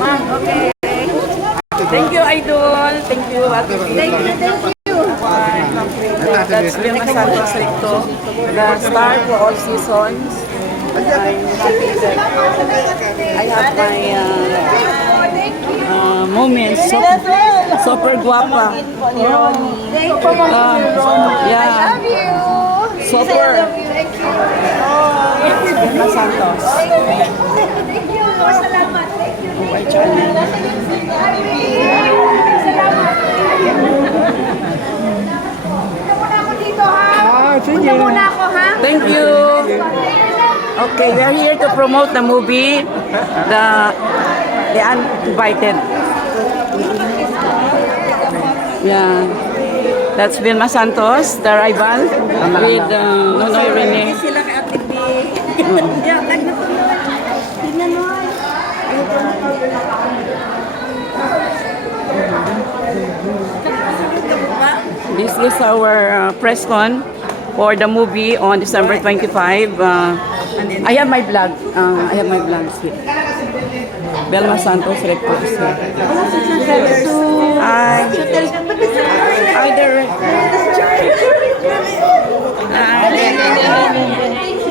Ma'am, okay. Thank you, Idol. Thank you, Ate B. Thank you. That's Vilma Santos Recto, the star for all seasons. I'm happy that I have my moments. Super guapa. Thank you. Yeah. Love you. Super. Thank you. Vilma Santos. Thank you. Salamat. Thank you. My channel. Salamat. Punta muna ako dito, ha? Punta muna ako, ha? Thank you. Okay, we are here to promote the movie, The Uninvited. Yeah, that's Vilma Santos, the rival, with Nonoy Rene. Sila kay Ate B. Yeah, tignan mo. Tignan mo. This is our press con for the movie on December 25. I have my vlog. I have my vlog. Vilma Santos Rectos. Either.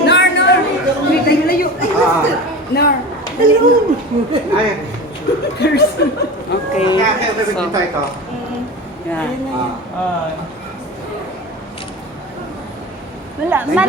Nor. Tayo layo. Nor. Okay. So, yeah. Wala man.